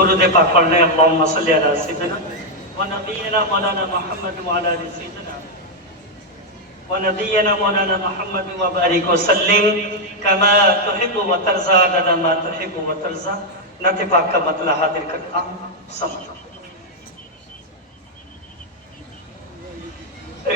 درود پاک پڑھ لیں اللہم صلی علی سیدنا ونبینا مولانا محمد وعلی آل سیدنا ونبینا مولانا محمد وبارک وسلم کما تحب و ترضى عدد ما تحب و ترضى. نعت پاک کا مطلع حاضر کرتا ہوں سمجھ.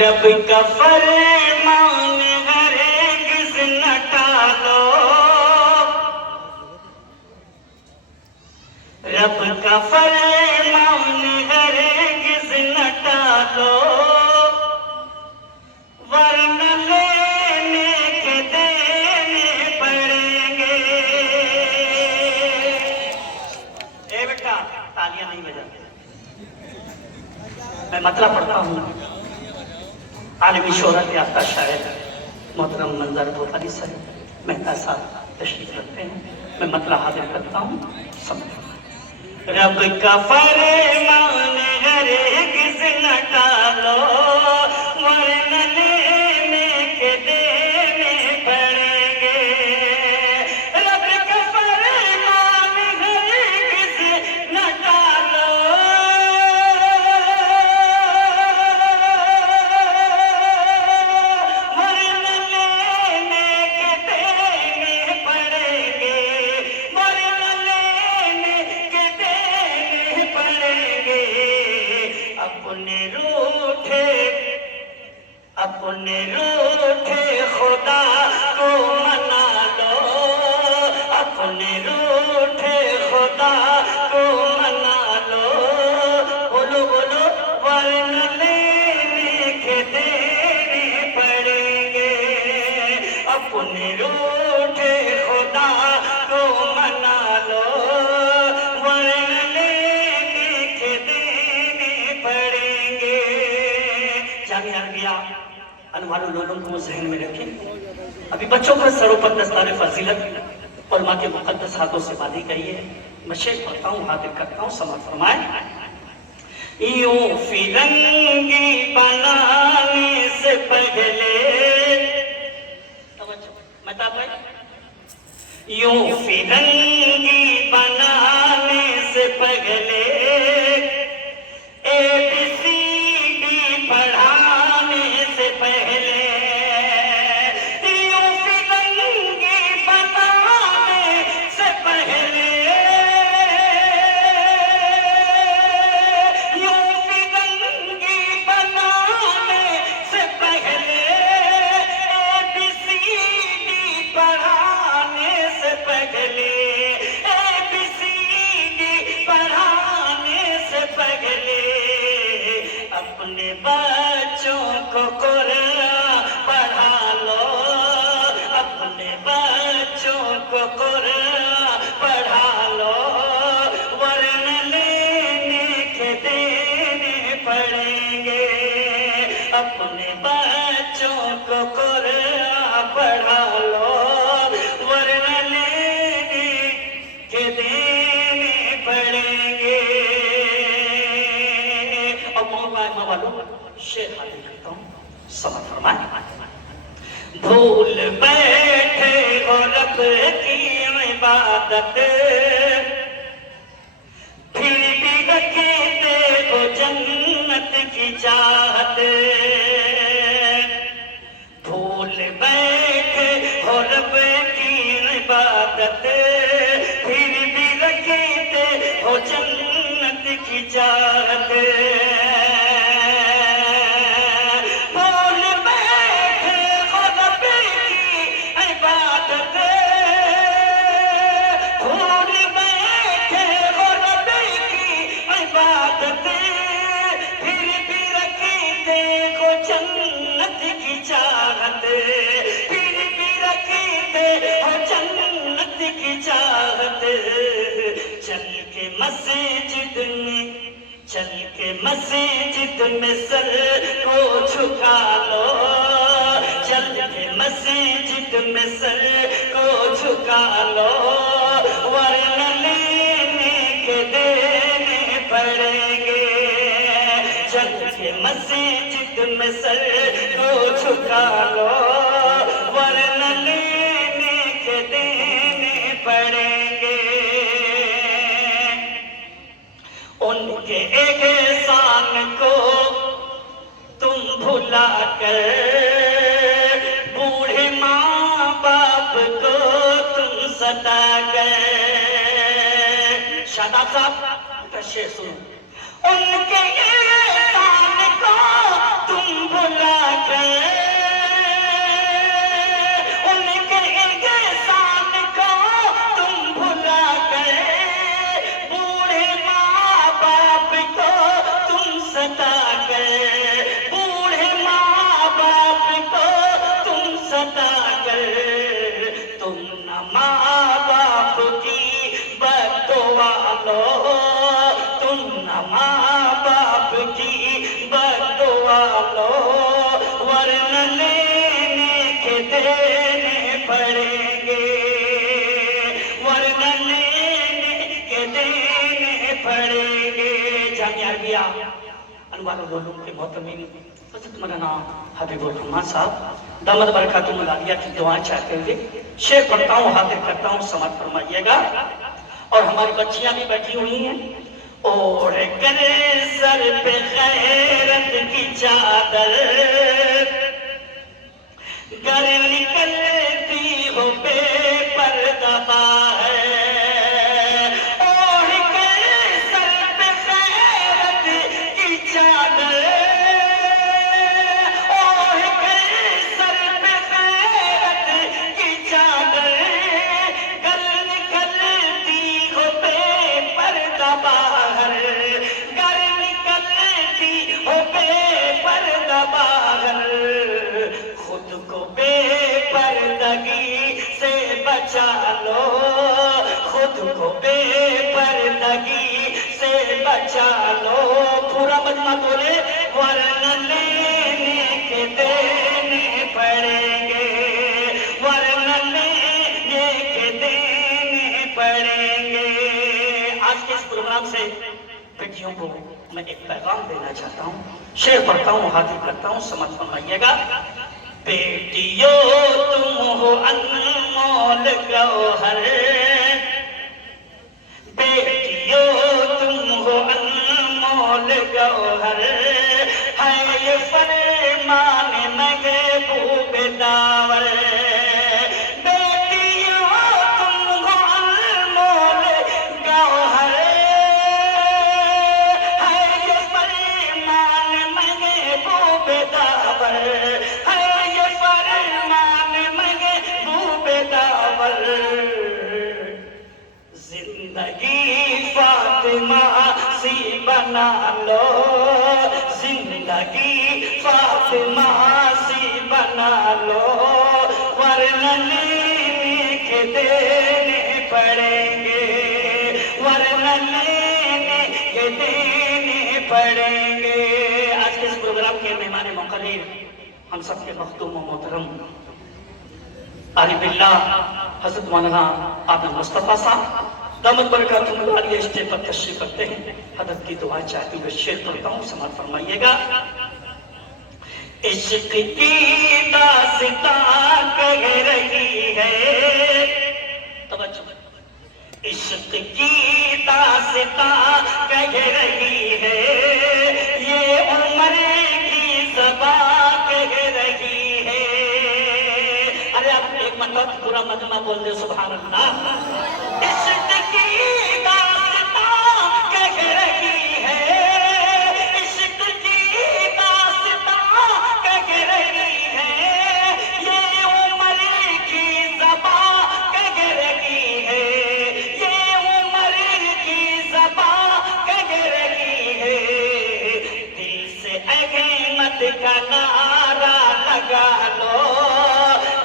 رب کا فرمان ہرگز نہ ٹالو، رب کا فرمان ہرگز نہ ٹالو، ورنہ لینے کے دینے پڑیں گے. اے بیٹا تالیاں نہیں بجاتے، میں مطلب پڑھتا ہوں. عالمی شہرت یافتہ شاعر محترم منظر بوخاری صاحب مہتا صاحب تشریف رکھتے ہیں. میں مطلب حاضر کرتا ہوں سمجھ. رب کا فرمان ہرگز نہ ٹالو، ورنہ لینے کے دینے پڑیں گے. رب کا فرمان ہرگز نہ ٹالو، ورنہ لینے کے دینے پڑیں گے، ورنہ لینے کے دینے پڑیں گے. اپنے روٹھے خدا کو منا لو، اپنے روٹھے خدا کو منا لو. بولو بولو ورنہ لینے کے دینے پڑیں گے. اپنے روٹھے خدا کو منا لو، ورنہ لینے کے دینے پڑیں گے. جامعہ عربیہ انوار العلوم کو ذہن میں رکھیں. ابھی بچوں کا سروں پر دستار فضیلت علماء کے مقدس ہاتھوں سے باندھی گئی ہے. میں شعر پڑھتا ہوں حاضر کرتا ہوں سماعت فرمائیں. یوں فرنگی بنانے سے پہلے یوں فرنگی بنانے سے پہلے ABCD پڑھانے سے پہلے، یوں فرنگی بنانے سے پہلے، یوں فرنگی بنانے سے پہلے، ABCD پڑھانے سے پہلے، ABCD پڑھانے سے پہلے، اپنے بچوں کو قرآن پڑھا لو، اپنے بچوں کو قرآن پڑھا لو، ورنہ لینے کے دینے پڑیں گے. اپنے بچوں کو قرآن پڑھا لو، ورنہ لینے کے دینے پڑیں گے. اور مولانا والوں شعر حاضر کرتا ہوں سمجھ فرمائیں. بھول بیٹھے ہو رب کی عبادت، پھر بھی رکھتے ہو جنت کی چاہت. بھول بیٹھے ہو رب کی عبادت، پھر بھی رکھتے ہو جنت کی چاہت. بھول بیٹھے ہو رب کی عبادت، بھول بیٹھے ہو رب کی عبادت، پھر بھی رکھتے ہو جنت کی چاہت. پھر بھی رکھتے ہو جنت کی چاہت. چل کے مسجد میں، چل کے مسجد میں سر کو جھکا لو، چل کے مسجد میں سر کو جھکا لو، ورنہ لینے کے دینے پڑیں گے. چل کے مسجد میں سر کو جھکا لو، ورنہ لینے کے دینے پڑیں گے. کے ایک احسان کو تم بھلا کر بوڑھے ماں باپ کو تم ستا کر. شاداب صاحب کا شعر سنو. ان کے احسان کو تم بھلا کر انوار العلوم کے محتمین حضرت مولانا حبیب الرحمان صاحب دامت برکاتہم العالیہ کی دعائیں چاہتے ہوئے شعر پڑھتا ہوں، حاضر کرتا ہوں، سماعت فرمائیے گا. اور ہماری بچیاں بھی بیٹھی ہوئی ہیں. اور کر سر پہ غیرت کی چادر گر نکلتی ہو بے پردہ باہر. خود کو بے پردگی سے بچا لو. پورا مجمع بولے ورنہ لینے کے دینے پڑیں گے، ورنہ لینے کے دینے پڑیں گے. آج کے اس پروگرام سے بیٹیوں کو میں ایک پیغام دینا چاہتا ہوں. شعر پڑھتا ہوں، حاضر کرتا ہوں، سمجھ فرمائیے گا. بیٹیوں تم ہو انمول گوہر، بیٹیوں تم ہو انمول گوہر، ہے یہ فرمان محبوب داور. بیٹیوں تم ہو انمول گوہر، ہے یہ فرمان محبوب داور، زندگی فاطمہ سی بنا لو، زندگی فاطمہ سی بنا لو، ورنہ لینے کے دینے پڑیں گے، ورنہ لینے کے دینے پڑیں گے. آج کے اس پروگرام کے مہمان مقرر ہم سب کے مخدوم و محترم عارف اللہ حضرت مولانا آدم مصطفیٰ صاحب دامت برکاتہم العالیہ اسٹیج پر تشریف رکھتے ہیں. حضرت کی دعا چاہتے ہوئے شعر پڑھتا ہوں، سماعت فرمائیے گا. عشق کی داستان کہہ رہی ہے، توجہ، عشق کی داستان کہہ رہی ہے، یہ عمر کی زبان کہہ رہی ہے. ارے آپ ایک مرتبہ پورا مجمع بول دے سبحان اللہ. عشق کی داستان کہہ رہی ہے، عشق کی داستان کہہ رہی ہے، یہ عمر کی زبان کہہ رہی ہے، یہ عمر کی زبان کہہ رہی ہے. دل سے احمد کا نعرہ لگا لو،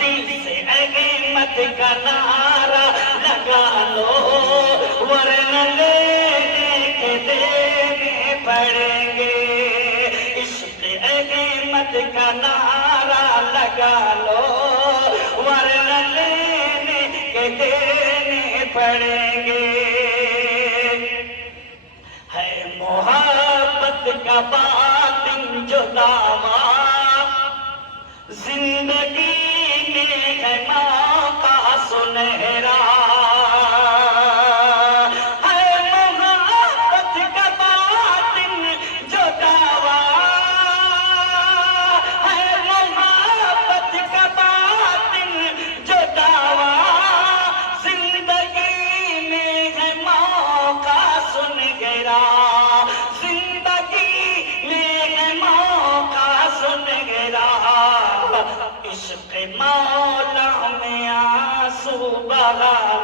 دل سے احمد کا نعرہ لگا لو، ورنہ لینے کے دینے پڑیں گے. عشق احمد کا نعرہ لگا لو، ورنہ لینے کے دینے پڑیں گے. ہے محبت کا باطن جو دعویٰ، زندگی میں ہے موقع سنہرا. ہے محبت کا باطن مولا میں آنسو بہا